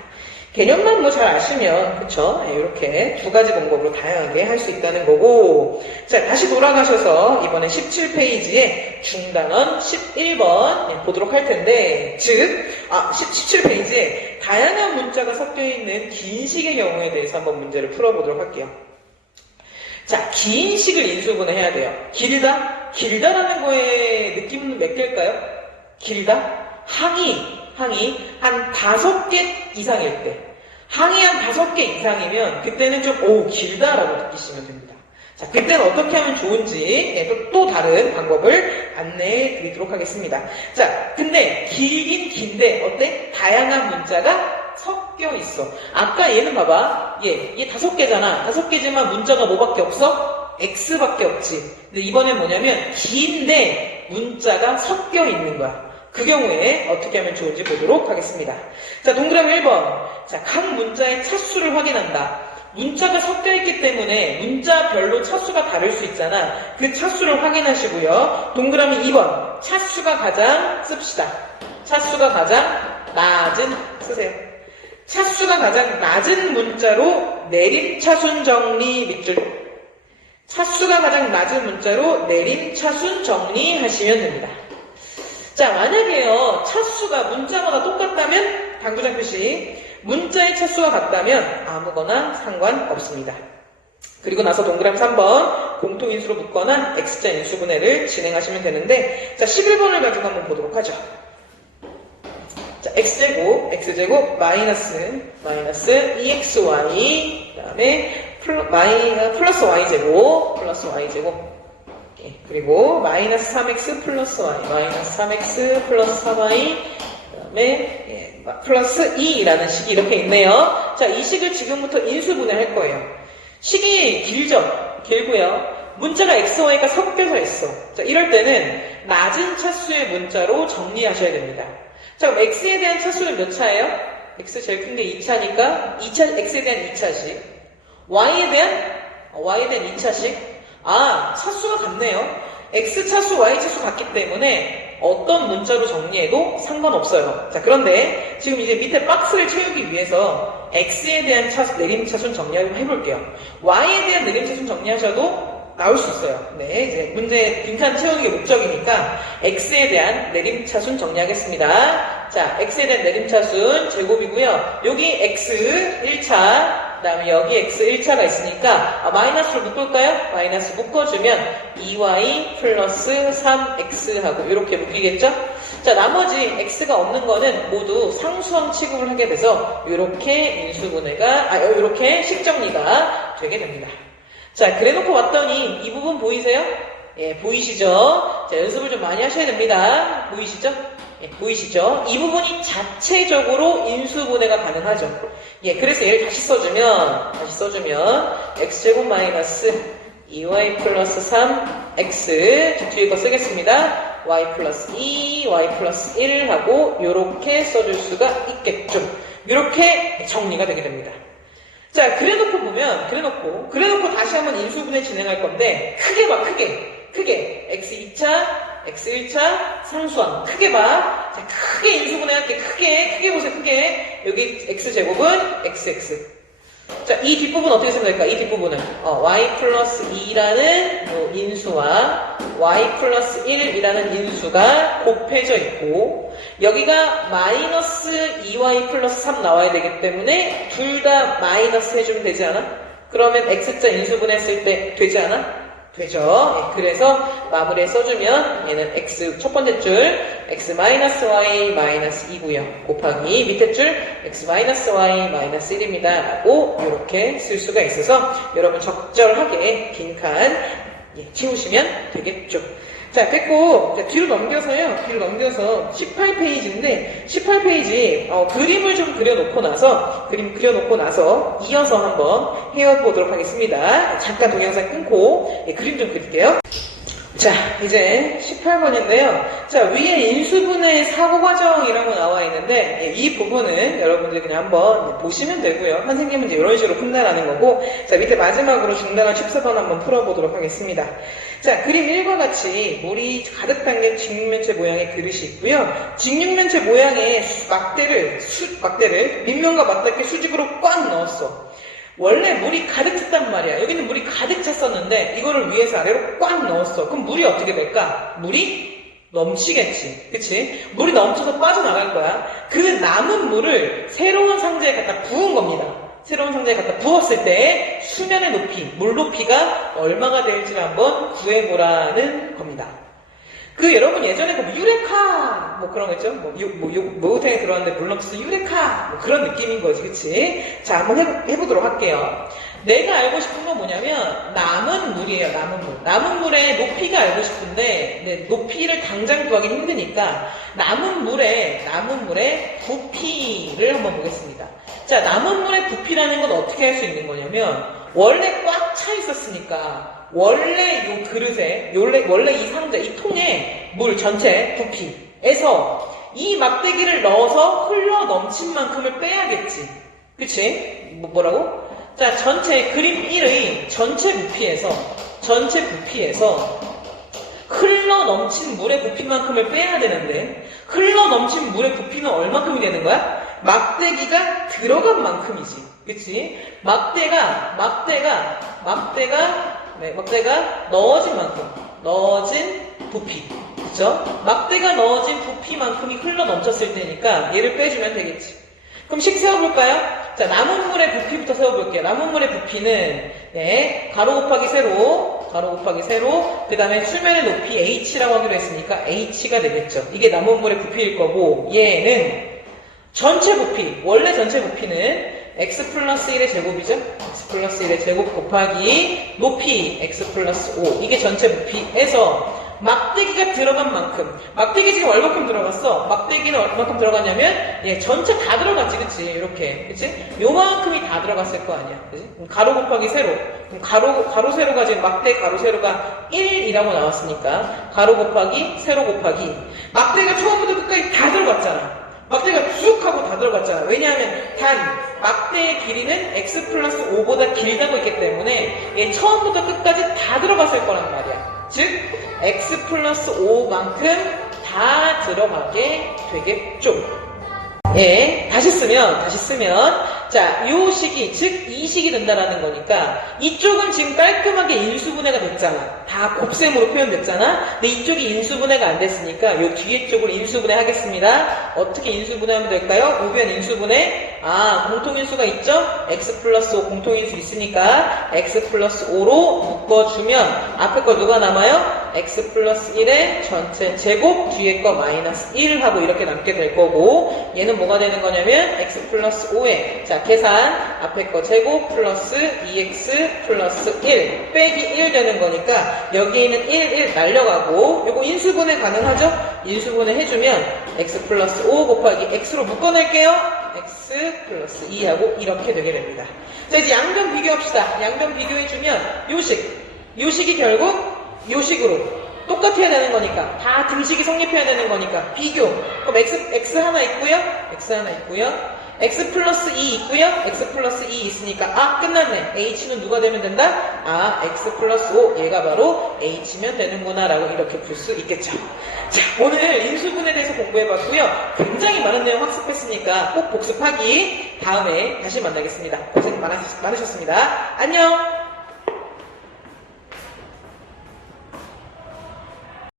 개념만 뭐 잘 아시면, 그쵸? 네, 이렇게 두 가지 방법으로 다양하게 할 수 있다는 거고. 자, 다시 돌아가셔서 이번에 17페이지에 중단원 11번 보도록 할 텐데, 17페이지에 다양한 문자가 섞여 있는 긴 식의 경우에 대해서 한번 문제를 풀어보도록 할게요. 자, 긴 식을 인수분해해야 돼요. 길다라는 거에 느낌은 몇 개일까요? 길다? 항이 한 5개 이상일 때, 항이 한 5개 이상이면 그때는 좀 길다라고 느끼시면 됩니다. 자, 그때는 어떻게 하면 좋은지 또 다른 방법을 안내해 드리도록 하겠습니다. 자, 근데 길긴 긴데 어때? 다양한 문자가 섞여 있어. 아까 얘는 봐봐, 얘 5개잖아. 5개지만 문자가 뭐밖에 없어? X밖에 없지. 근데 이번엔 뭐냐면 긴데 문자가 섞여 있는 거야. 그 경우에 어떻게 하면 좋은지 보도록 하겠습니다. 자, 동그라미 1번. 자, 각 문자의 차수를 확인한다. 문자가 섞여 있기 때문에 문자별로 차수가 다를 수 있잖아. 그 차수를 확인하시고요. 동그라미 2번. 차수가 가장 씁시다. 차수가 가장 낮은 쓰세요. 차수가 가장 낮은 문자로 내림차순 정리 밑줄. 차수가 가장 낮은 문자로 내림차순 정리하시면 됩니다. 자, 만약에요, 차수가 문자마다 똑같다면, 당구장 표시, 문자의 차수가 같다면 아무거나 상관없습니다. 그리고 나서 동그라미 3번, 공통인수로 묶어난 X자 인수분해를 진행하시면 되는데, 자, 11번을 가지고 한번 보도록 하죠. 자, X제곱, 마이너스 2XY, 그 다음에 플러스 Y제곱, 그리고 마이너스 3x 플러스 y, 마이너스 3x 플러스 4y, 그 다음에 플러스 2라는 식이 이렇게 있네요. 자, 이 식을 지금부터 인수분해할 거예요. 식이 길고요. 문자가 x, y가 섞여서 있어. 자, 이럴 때는 낮은 차수의 문자로 정리하셔야 됩니다. 자, 그럼 x에 대한 차수는 몇 차예요? x 제일 큰 게 2차니까 x에 대한 2차식, y에 대한 2차식. 차수가 같네요. X차수, Y차수 같기 때문에 어떤 문자로 정리해도 상관없어요. 자, 그런데 지금 이제 밑에 박스를 채우기 위해서 X에 대한 내림차순 정리 한번 해볼게요. Y에 대한 내림차순 정리하셔도 나올 수 있어요. 네, 이제 문제 빈칸 채우는 게 목적이니까 X에 대한 내림차순 정리하겠습니다. 자, X에 대한 내림차순 제곱이고요. 여기 X 1차, 그 다음에 여기 X 1차가 있으니까 마이너스로 묶을까요? 마이너스 묶어주면 2Y 플러스 3X 하고 이렇게 묶이겠죠? 자, 나머지 X가 없는 거는 모두 상수항 취급을 하게 돼서 이렇게 이렇게 식정리가 되게 됩니다. 자, 그래놓고 왔더니 이 부분 보이세요? 예, 보이시죠? 자, 연습을 좀 많이 하셔야 됩니다. 보이시죠? 예, 보이시죠? 이 부분이 자체적으로 인수분해가 가능하죠. 예, 그래서 얘를 다시 써주면 x제곱 마이너스 2y 플러스 3x 뒤에 거 쓰겠습니다. y 플러스 2, y 플러스 1 하고 요렇게 써줄 수가 있겠죠. 요렇게 정리가 되게 됩니다. 자, 그래놓고 다시 한번 인수분해 진행할 건데 크게 봐, 크게 x 2차, x 1차, 상수항 크게 봐. 자, 크게 인수분해할게. 크게 보세요. 크게. 여기 x제곱은 xx. 자, 이 뒷부분 어떻게 생각할까? 이 뒷부분은 y 플러스 2라는 인수와 y 플러스 1이라는 인수가 곱해져 있고, 여기가 마이너스 2y 플러스 3 나와야 되기 때문에 둘 다 마이너스 해주면 되지 않아? 그러면 x자 인수분 했을 때 되지 않아? 되죠. 예, 그래서 마무리에 써주면 얘는 x 첫 번째 줄 x-y 2고요. 곱하기 밑에 줄 x-y 1입니다. 라고 이렇게 쓸 수가 있어서 여러분 적절하게 빈칸 채우시면 되겠죠. 자, 됐고, 자, 뒤로 넘겨서요. 뒤로 넘겨서 18페이지인데, 18페이지, 그림을 좀 그려놓고 나서, 이어서 한번 해보도록 하겠습니다. 잠깐 동영상 끊고, 그림 좀 그릴게요. 자, 이제 18번인데요. 자, 위에 인수분해 사고과정이라고 나와 있는데, 이 부분은 여러분들 그냥 한번 보시면 되고요. 선생님은 이제 이런 식으로 푼다라는 거고, 자, 밑에 마지막으로 중단한 14번 한번 풀어보도록 하겠습니다. 자, 그림 1과 같이 물이 가득 담긴 직육면체 모양의 그릇이 있고요. 직육면체 모양의 막대를 밑면과 맞닿게 수직으로 꽉 넣었어. 원래 물이 가득 찼단 말이야. 여기는 물이 가득 찼었는데 이거를 위에서 아래로 꽉 넣었어. 그럼 물이 어떻게 될까? 물이 넘치겠지. 그치? 물이 넘쳐서 빠져나갈 거야. 그 남은 물을 새로운 상자에 갖다 부은 겁니다. 새로운 상자에 갖다 부었을 때 수면의 높이, 물 높이가 얼마가 될지를 한번 구해보라는 겁니다. 여러분 예전에 유레카 그런 거 있죠? 목욕탕에 들어왔는데 물 넘쳐서 유레카 그런 느낌인 거지, 그치? 자, 한번 해보도록 할게요. 내가 알고 싶은 건 뭐냐면 남은 물이에요. 남은 물의 높이가 알고 싶은데 높이를 당장 구하기 힘드니까 남은 물의 부피를 한번 보겠습니다. 자, 남은 물의 부피라는 건 어떻게 할 수 있는 거냐면 원래 꽉 차 있었으니까 원래 이 그릇에 원래 이 상자 이 통에 물 전체 부피에서 이 막대기를 넣어서 흘러 넘친 만큼을 빼야겠지. 그치? 뭐라고? 자, 전체 그림 1의 전체 부피에서 흘러 넘친 물의 부피만큼을 빼야 되는데 흘러 넘친 물의 부피는 얼마큼이 되는 거야? 막대기가 들어간 만큼이지. 그치? 막대가 넣어진 만큼, 넣어진 부피. 그쵸? 막대가 넣어진 부피만큼이 흘러 넘쳤을 때니까 얘를 빼주면 되겠지. 그럼 식 세워볼까요? 자, 남은 물의 부피부터 세워볼게요. 남은 물의 부피는, 가로 곱하기 세로, 그 다음에 수면의 높이 h라고 하기로 했으니까 h가 되겠죠. 이게 남은 물의 부피일 거고, 얘는 전체 부피, 원래 전체 부피는 x 플러스 1의 제곱이죠? x 플러스 1의 제곱 곱하기 높이 x 플러스 5. 이게 전체 부피에서 막대기가 들어간 만큼. 막대기 지금 얼마큼 들어갔어? 막대기는 얼마큼 들어갔냐면, 전체 다 들어갔지, 그치? 이렇게. 그치? 요만큼이 다 들어갔을 거 아니야. 그치? 가로 곱하기 세로. 가로 세로가 지금 막대 가로 세로가 1이라고 나왔으니까, 가로 곱하기 세로 곱하기. 막대가 처음부터 끝까지 다 들어갔잖아. 막대가 쭉 하고 다 들어갔잖아. 왜냐하면 막대의 길이는 x 플러스 5보다 길다고 했기 때문에 얘 처음부터 끝까지 다 들어갔을 거란 말이야. 즉 x 플러스 5만큼 다 들어가게 되겠죠. 다시 쓰면 자, 요 식이 즉 이 식이 된다라는 거니까 이쪽은 지금 깔끔하게 인수분해가 됐잖아. 다 곱셈으로 표현됐잖아. 근데 이쪽이 인수분해가 안 됐으니까 요 뒤에 쪽을 인수분해 하겠습니다. 어떻게 인수분해하면 될까요? 우변 인수분해. 공통인수가 있죠? x 플러스 5 공통인수 있으니까 x 플러스 5로 묶어주면 앞에 거 누가 남아요? x 플러스 1의 전체 제곱 뒤에 거 마이너스 1 하고 이렇게 남게 될 거고 얘는 뭐가 되는 거냐면 x 플러스 5에 자 계산 앞에 거 제곱 플러스 2x 플러스 1 빼기 1 되는 거니까 여기에 있는 1 날려가고 요거 인수분해 가능하죠? 인수분해 해주면 x 플러스 5 곱하기 x로 묶어낼게요. x 플러스 2하고 이렇게 되게 됩니다. 자 이제 양변 비교합시다. 양변 비교해주면 요 식이 결국 요 식으로 똑같아야 되는 거니까 다 등식이 성립해야 되는 거니까 비교. 그럼 x 하나 있고요. x 플러스 2 있고요. x 플러스 2 있으니까 끝났네. h는 누가 되면 된다? x 플러스 5 얘가 바로 h면 되는구나 라고 이렇게 풀 수 있겠죠. 자, 오늘 인수분해에 대해서 공부해봤고요. 굉장히 많은 내용 학습했으니까 꼭 복습하기. 다음에 다시 만나겠습니다. 고생 많으셨습니다. 안녕.